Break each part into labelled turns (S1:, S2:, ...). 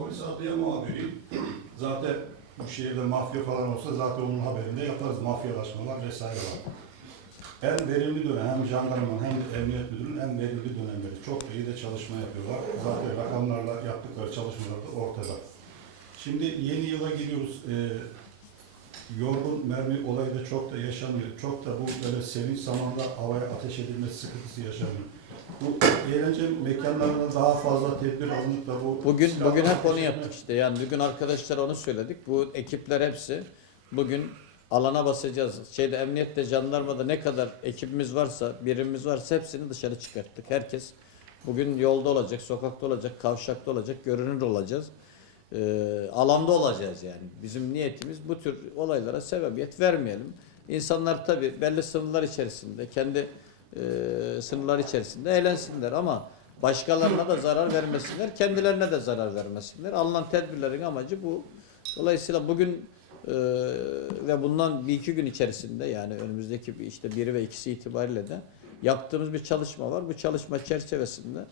S1: polis adliye muhabiriyim. Zaten bu şehirde mafya falan olsa zaten onun haberinde yaparız. Mafyalaşmalar vesaire var. En verimli dönem hem jandarmanın hem de emniyet müdürünün en verimli dönemleri. Çok iyi de çalışma yapıyorlar. Zaten rakamlarla yaptıkları çalışmalar da ortada. Şimdi yeni yıla giriyoruz. Ee, yorgun mermi olayı da çok da yaşanıyor. Çok da bu böyle sevinç zamanında havaya ateş edilmesi sıkıntısı yaşanıyor. Bu eğlence mekanlarında daha fazla tedbir alınıp da bu
S2: Bugün bugün hep onu yaptık işte. Yani bugün arkadaşlara onu söyledik. Bu ekipler hepsi bugün alana basacağız. Şeyde emniyette, jandarmada ne kadar ekibimiz varsa, birimimiz varsa hepsini dışarı çıkarttık. Herkes bugün yolda olacak, sokakta olacak, kavşakta olacak, görünür olacağız. Ee, alanda olacağız yani. Bizim niyetimiz bu tür olaylara sebebiyet vermeyelim. İnsanlar tabii belli sınırlar içerisinde, kendi e, sınırlar içerisinde eğlensinler ama başkalarına da zarar vermesinler, kendilerine de zarar vermesinler. Alınan tedbirlerin amacı bu. Dolayısıyla bugün e, ve bundan bir iki gün içerisinde yani önümüzdeki işte biri ve ikisi itibariyle de yaptığımız bir çalışma var. Bu çalışma çerçevesinde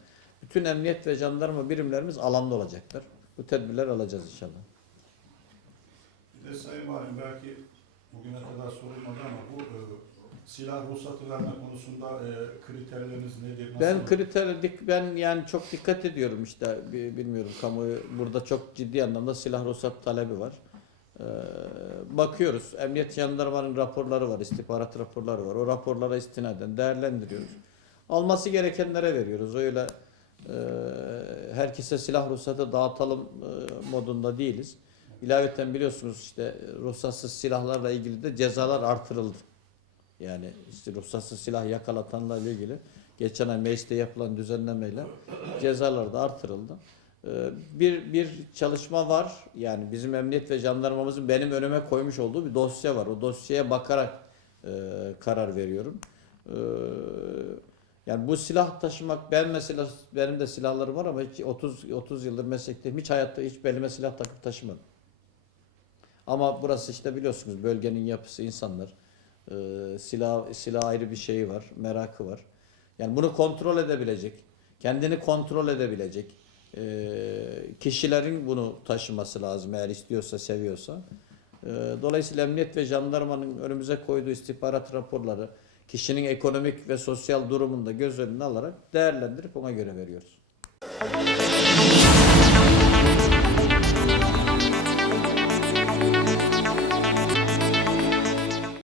S2: bütün emniyet ve jandarma birimlerimiz alanda olacaklar. Bu tedbirler alacağız inşallah.
S1: Bir de Sayın Valim belki bugüne kadar sorulmadı ama bu e, silah ruhsatı konusunda e, kriterleriniz nedir? Nasıl?
S2: Ben kriter ben yani çok dikkat ediyorum işte bi- bilmiyorum kamuoyu burada çok ciddi anlamda silah ruhsat talebi var. Ee, bakıyoruz. Emniyet jandarmanın raporları var, istihbarat raporları var. O raporlara istinaden değerlendiriyoruz. Alması gerekenlere veriyoruz. Öyle e, herkese silah ruhsatı dağıtalım e, modunda değiliz. İlaveten biliyorsunuz işte ruhsatsız silahlarla ilgili de cezalar artırıldı. Yani işte ruhsatsız silah yakalatanlarla ilgili geçen ay mecliste yapılan düzenlemeyle cezalar da artırıldı. Ee, Bir, bir çalışma var. Yani bizim emniyet ve jandarmamızın benim önüme koymuş olduğu bir dosya var. O dosyaya bakarak e, karar veriyorum. Yani bu silah taşımak ben mesela benim de silahlarım var ama hiç 30 30 yıldır meslekteyim. Hiç hayatta hiç belime silah takıp taşımadım. Ama burası işte biliyorsunuz bölgenin yapısı insanlar. Ee, silah silah ayrı bir şeyi var, merakı var. Yani bunu kontrol edebilecek, kendini kontrol edebilecek e, kişilerin bunu taşıması lazım eğer istiyorsa, seviyorsa. E, dolayısıyla emniyet ve jandarmanın önümüze koyduğu istihbarat raporları kişinin ekonomik ve sosyal durumunu da göz önüne alarak değerlendirip ona göre veriyoruz.